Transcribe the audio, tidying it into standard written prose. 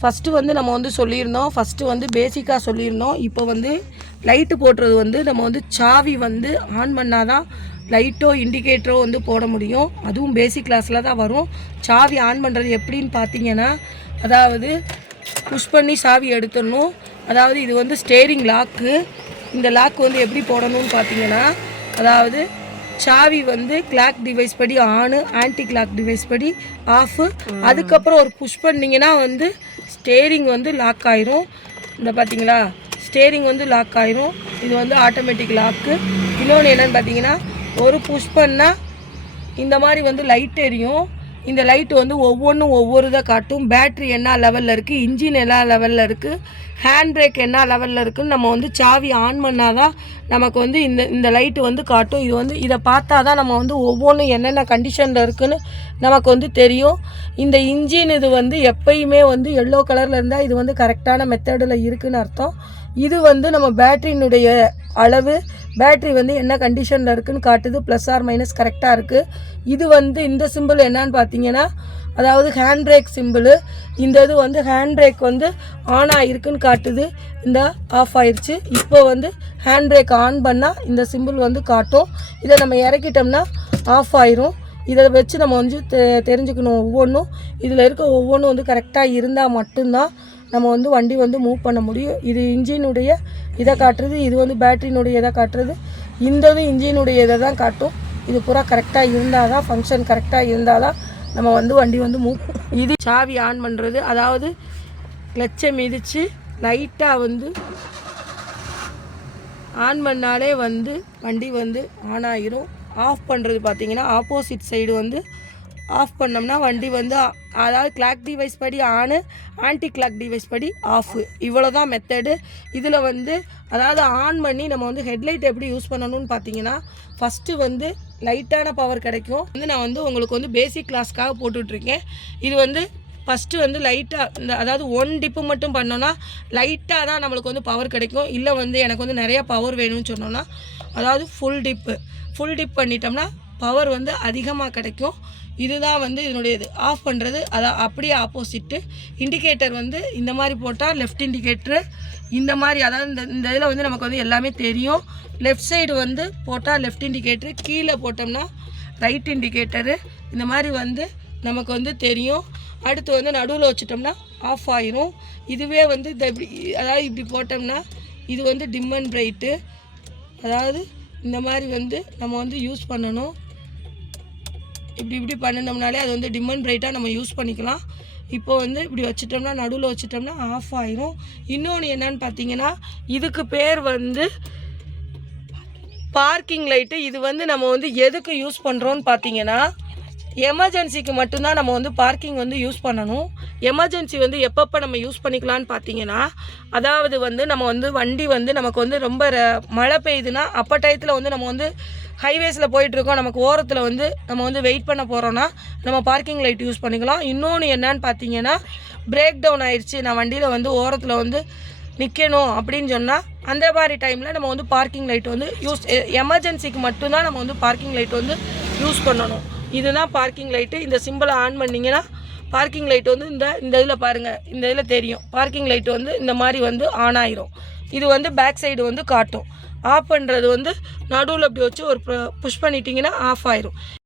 First வந்து நம்ம வந்து சொல்லியிருந்தோம், ஃபஸ்ட்டு வந்து பேசிக்காக சொல்லியிருந்தோம். இப்போ வந்து லைட்டு போடுறது வந்து நம்ம வந்து சாவி வந்து ஆன் பண்ணால் தான் லைட்டோ இண்டிகேட்டரோ வந்து போட முடியும். அதுவும் பேசிக் கிளாஸில் தான் வரும். சாவி ஆன் பண்ணுறது எப்படின்னு பார்த்தீங்கன்னா, அதாவது புஷ் பண்ணி சாவி எடுத்துடணும். அதாவது இது வந்து ஸ்டேரிங் லாக்கு. இந்த லாக் வந்து எப்படி போடணும்னு பார்த்தீங்கன்னா, அதாவது சாவி வந்து கிளாக் டிவைஸ் படி ஆனு, ஆன்டி கிளாக் டிவைஸ் படி ஆஃபு. அதுக்கப்புறம் ஒரு புஷ் பண்ணிங்கன்னா வந்து ஸ்டேரிங் வந்து லாக் ஆயிரும். இந்த பார்த்தீங்களா, ஸ்டேரிங் வந்து லாக் ஆயிரும். இது வந்து ஆட்டோமேட்டிக் லாக்கு. இன்னொன்று என்னென்னு பார்த்தீங்கன்னா, ஒரு புஷ் பண்ணால் இந்த மாதிரி வந்து லைட் எரியும். இந்த லைட்டு வந்து ஒவ்வொன்றும் ஒவ்வொரு இதை காட்டும். பேட்ரி என்ன லெவலில் இருக்குது, இன்ஜின் என்ன லெவலில் இருக்குது, ஹேண்ட் பிரேக் என்ன லெவலில் இருக்குதுன்னு நம்ம வந்து சாவி ஆன் பண்ணால் தான் நமக்கு வந்து இந்த லைட்டு வந்து காட்டும். இது வந்து இதை பார்த்தா தான் நம்ம வந்து ஒவ்வொன்றும் என்னென்ன கண்டிஷனில் இருக்குதுன்னு நமக்கு வந்து தெரியும். இந்த இன்ஜின் இது வந்து எப்பயுமே வந்து எல்லோ கலரில் இருந்தால் இது வந்து கரெக்டான மெத்தடில் இருக்குதுன்னு அர்த்தம். இது வந்து நம்ம பேட்ரியினுடைய அளவு, பேட்ரி வந்து என்ன கண்டிஷனில் இருக்குதுன்னு காட்டுது. ப்ளஸ் ஆர் மைனஸ் கரெக்டாக இருக்குது. இது வந்து இந்த சிம்பிள் என்னன்னு பார்த்தீங்கன்னா, அதாவது ஹேண்ட் பிரேக் சிம்பிள். இந்த இது வந்து ஹேண்ட் பிரேக் வந்து ஆன் ஆகிருக்குன்னு காட்டுது. இந்த ஆஃப் ஆயிடுச்சு. இப்போ வந்து ஹேண்ட் பிரேக் ஆன் பண்ணால் இந்த சிம்பிள் வந்து காட்டும். இதை நம்ம இறக்கிட்டோம்னா ஆஃப் ஆயிரும். இதை வச்சு நம்ம வந்து தெரிஞ்சுக்கணும் ஒவ்வொன்றும். இதில் இருக்க ஒவ்வொன்றும் வந்து கரெக்டாக இருந்தால் மட்டும்தான் நம்ம வந்து வண்டி வந்து மூவ் பண்ண முடியும். இது இன்ஜினுடைய இதை காட்டுறது, இது வந்து பேட்டரியினுடைய இதை காட்டுறது, இந்த இது இன்ஜினுடைய இதை தான் காட்டும். இது பூரா கரெக்டாக இருந்தால் தான், ஃபங்க்ஷன் கரெக்டாக இருந்தால் தான் நம்ம வந்து வண்டி வந்து மூவ். இது சாவி ஆன் பண்ணுறது, அதாவது கிளச்சை மிதித்து லைட்டாக வந்து ஆன் பண்ணாலே வந்து வண்டி வந்து ஆன் ஆகிரும். ஆஃப் பண்ணுறது பார்த்திங்கன்னா ஆப்போசிட் சைடு வந்து ஆஃப் பண்ணோம்னா வண்டி வந்து, அதாவது கிளாக் டிவைஸ் படி ஆனு, ஆன்டி கிளாக் டிவைஸ் படி ஆஃபு. இவ்வளோ தான் மெத்தடு. இதில் வந்து அதாவது ஆன் பண்ணி நம்ம வந்து ஹெட்லைட் எப்படி யூஸ் பண்ணணும்னு பார்த்தீங்கன்னா, ஃபஸ்ட்டு வந்து லைட்டான பவர் கிடைக்கும். வந்து நான் வந்து உங்களுக்கு வந்து பேசிக் கிளாஸ்க்காக போட்டுட்ருக்கேன். இது வந்து ஃபஸ்ட்டு வந்து லைட்டாக இந்த அதாவது 1 டிப்பு மட்டும் பண்ணோன்னா லைட்டாக தான் நம்மளுக்கு வந்து பவர் கிடைக்கும். இல்லை வந்து எனக்கு வந்து நிறையா பவர் வேணும்னு சொன்னோன்னா, அதாவது ஃபுல் டிப் பண்ணிட்டோம்னா பவர் வந்து அதிகமாக கிடைக்கும். இதுதான் வந்து இதனுடைய இது. ஆஃப் பண்ணுறது அதான் அப்படியே ஆப்போசிட்டு. இண்டிகேட்டர் வந்து இந்த மாதிரி போட்டால் லெஃப்ட் இண்டிகேட்டரு, இந்த மாதிரி அதாவது இந்த இதில் வந்து நமக்கு வந்து எல்லாமே தெரியும். லெஃப்ட் சைடு வந்து போட்டால் லெஃப்ட் இண்டிகேட்டரு, கீழே போட்டோம்னா ரைட் இண்டிகேட்டரு. இந்த மாதிரி வந்து நமக்கு வந்து தெரியும். அடுத்து வந்து நடுவில் வச்சுட்டோம்னா ஆஃப் ஆயிரும். இதுவே வந்து இந்த இப்படி, அதாவது இப்படி போட்டோம்னா இது வந்து டிம் அண்ட் பிரைட்டு. அதாவது இந்த மாதிரி வந்து நம்ம வந்து யூஸ் பண்ணணும். இப்படி பண்ணினோம்னாலே அது வந்து டிம் அண்ட் பிரைட்டாக நம்ம யூஸ் பண்ணிக்கலாம். இப்போ வந்து இப்படி வச்சுட்டோம்னா, நடுவில் வச்சுட்டோம்னா ஆஃப் ஆயிரும். இன்னொன்று என்னன்னு பார்த்தீங்கன்னா, இதுக்கு பேர் வந்து பார்க்கிங் லைட்டு. இது வந்து நம்ம வந்து எதுக்கு யூஸ் பண்ணுறோன்னு பார்த்தீங்கன்னா, எமர்ஜென்சிக்கு மட்டும்தான் நம்ம வந்து பார்க்கிங் வந்து யூஸ் பண்ணணும். எமர்ஜென்சி வந்து எப்பப்போ நம்ம யூஸ் பண்ணிக்கலான்னு பார்த்தீங்கன்னா, அதாவது வந்து நம்ம வந்து வண்டி வந்து நமக்கு வந்து ரொம்ப மழை பெய்யுதுன்னா அப்போ டயத்தில் வந்து நம்ம வந்து ஹைவேஸில் போயிட்டுருக்கோம், நமக்கு ஓரத்தில் வந்து நம்ம வந்து வெயிட் பண்ண போகிறோன்னா நம்ம பார்க்கிங் லைட் யூஸ் பண்ணிக்கலாம். இன்னொன்று என்னன்னு பார்த்தீங்கன்னா, பிரேக் டவுன் ஆயிடுச்சு, நான் வண்டியில் வந்து ஓரத்தில் வந்து நிற்கணும் அப்படின்னு சொன்னால் அந்த மாதிரி டைமில் நம்ம வந்து பார்க்கிங் லைட் வந்து எமர்ஜென்சிக்கு மட்டும்தான் நம்ம வந்து பார்க்கிங் லைட் வந்து யூஸ் பண்ணணும். இதுதான் பார்க்கிங் லைட்டு. இந்த சிம்பிளை ஆன் பண்ணிங்கன்னா பார்க்கிங் லைட் வந்து இந்த இதில் பாருங்கள், இந்த இதில் தெரியும். பார்க்கிங் லைட்டு வந்து இந்த மாதிரி வந்து ஆன் ஆயிரும். இது வந்து பேக் சைடு வந்து காட்டும். ஆஃப் பண்ணுறது வந்து நடுவில் அப்படி வச்சு ஒரு புஷ் பண்ணிட்டீங்கன்னா ஆஃப் ஆயிரும்.